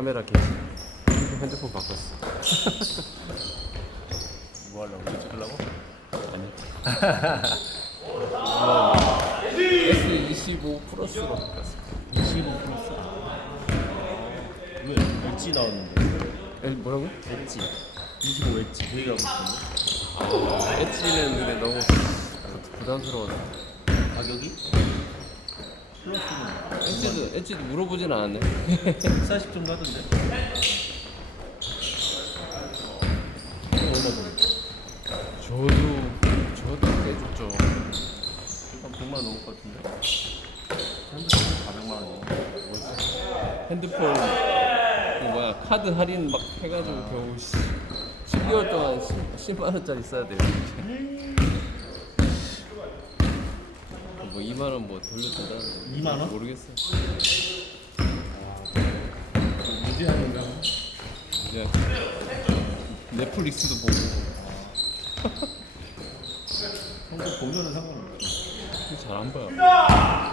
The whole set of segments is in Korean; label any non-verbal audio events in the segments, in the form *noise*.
카메라 케이스 핸드폰 바꿨어 *laughs* 뭐 하려고? 찍으려고? 아니 S25 플러스로 바꿨어 25 플러스? 왜? 엣지 나왔는데 에, 뭐라고? 엣지 25 엣지 하고 싶은데 엣지는 근데 너무 부- 부담스러워서 가격이? 엣지도 엣지도 물어보진 않았네. 140 정도 하던데? 저도 저도 내줬죠. 한 100만 원 넘을 것 같은데? 핸드폰 400만 원 넘어 핸드폰 그 뭐야 카드 할인 막 해가지고 겨우 씨, 12월 동안 10, 10만 원짜리 써야 돼요. 뭐 2만 원 뭐 돌려준다는데 2만 원? 모르겠어. 무제한인가? 그냥 넷플릭스도 보고 *laughs* 평소 보면은 상관없어 잘 안 봐요. 내가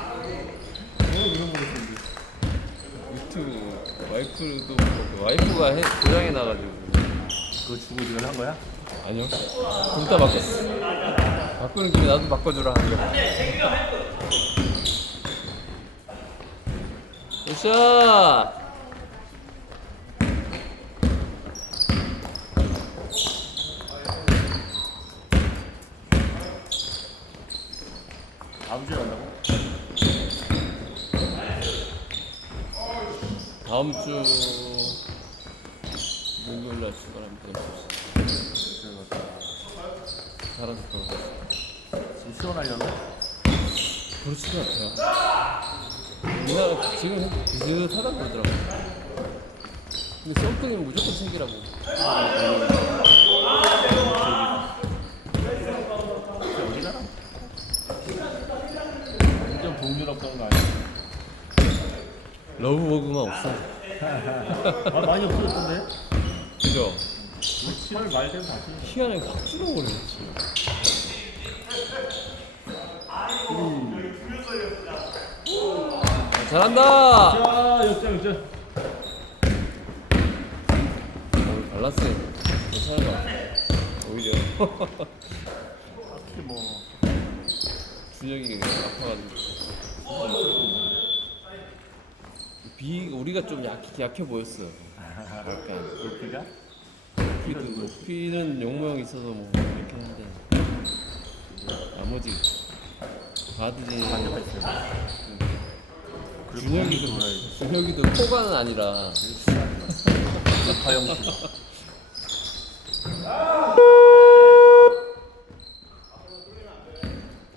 그런 거 했는데 유튜브 와이프도 와이프가 해, 고장이 나가지고 그거 주고 네가 한 거야? 아니요 둘다 바꿨어. 바꾸는 김에 나도 바꿔주라 하려. 으쌰! 다음 주에 간다고? 다음 주 목요일 날 출발하면 그래서 살 아서 돌아가. 지금 시원하려나? 그럴 수도 같아요. 우리나라 지금 비슷하다 그러더라고. 근데 썸띵은 무조건 챙기라고. 어디가? 완전 동유럽 거 아니야? 러브버그만 없어. *laughs* 아 많이 없어졌던데? 그죠? 7월 말 되면 다시 희한하게 확 줄어버렸지. 잘한다! 자 역전 역전 괜찮은 것 같아. 오히려 특히 뭐 준혁이 아파가지고. 비 우리가 좀 약, 약해 보였어. 약간. 높이도 높이는 용모형 있어서 뭐 이렇게 한데 나머지 가드지 준혁이도 준혁이도 포가는 아니라. 과영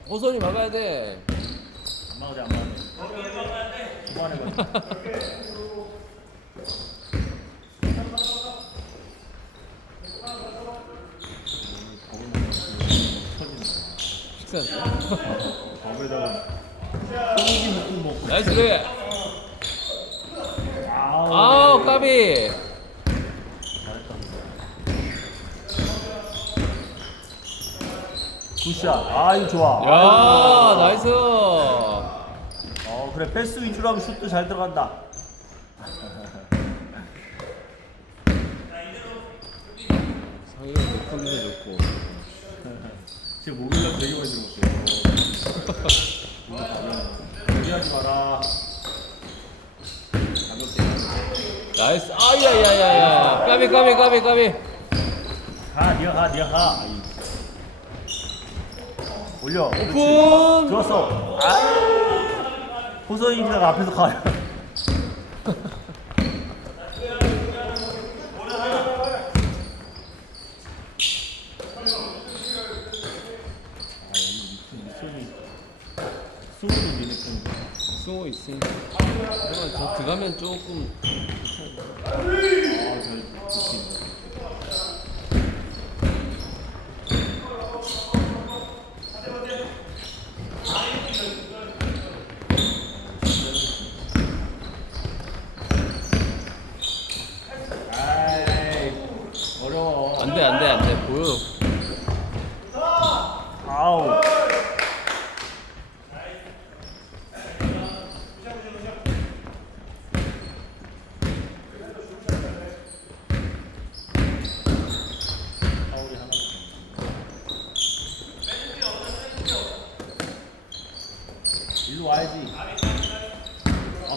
호선이 막아야 돼. 안 막으지 안 막으지 초반에 봐 식사. 거기다가 소고기 묵국 먹고 나이스 그래. 아우 까비. 굿샷 아 이거 좋아 야 나이스. 어 그래 패스 위주로 하면 슛도 잘 들어간다 상의가 컨디션 좋고. 지금 목요일날 되게 많이 들어갔어요 무리하지 마라 가볍게 나이스. 아야야야야. 까비 까비 까비 까비. 가 니가 가 니가 가 올려. 오픈. 좋았어 아 호선이가 앞에서 가 아, 여기 미션이 수호도 미네 좀 승호 있으니까. 하지만 저 들어가면 조금 아, 잘 좋습니다. 안돼 안돼 안돼 보여. 아우.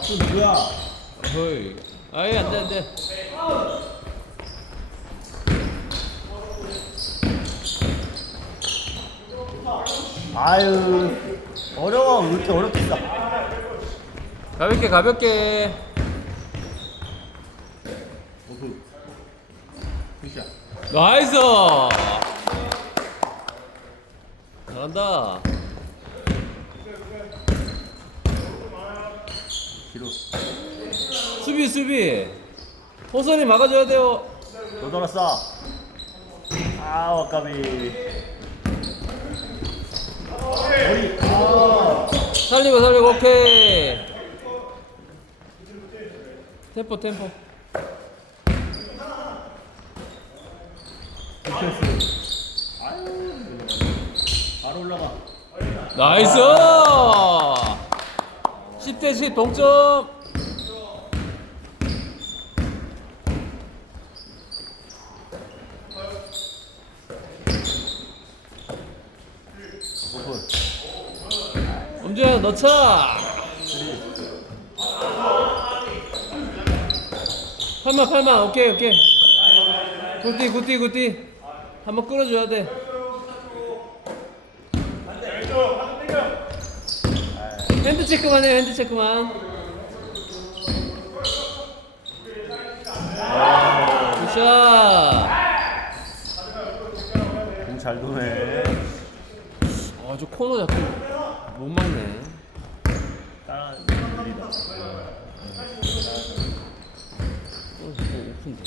또 누구야? 어이. 아이 안돼 안돼. 아유 어려워 왜 이렇게 어렵게 써? 가볍게 가볍게. 나이스. 잘한다. 뒤로 수비 수비. 호선이 막아줘야 돼요. 또 돌았어 아 와까비 머리 아 살리고 살리고 오케이. 템포 템포. 바로 올라가 나이스. 10대 10 동점. 엄지야 넣자. 팔만 팔만 오케이 오케이. 굿띠 굿띠 굿띠. 한번 끌어줘야 돼. 핸드 체크만 해 핸드 체크만. 굿샷. 공잘 도네 아저 코너 자꾸 못 느리다 어, 오픈돼.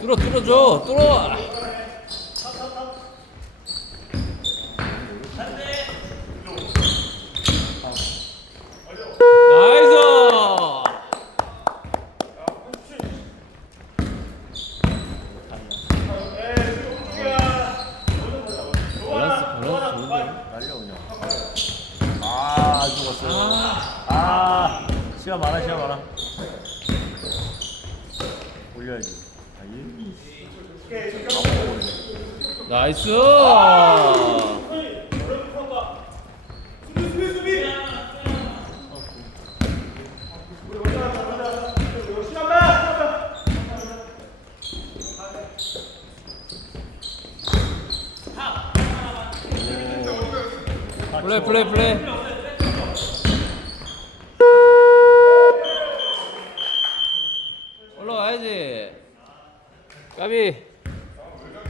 뚫어 뚫어줘 뚫어. 나이스. 밸런스 밸런스 좋은데. 날려 그냥 아 죽었어 아 시간 많아 시간 많아 올려야지 아 이. 나이스. 플레이 플레이 플레이.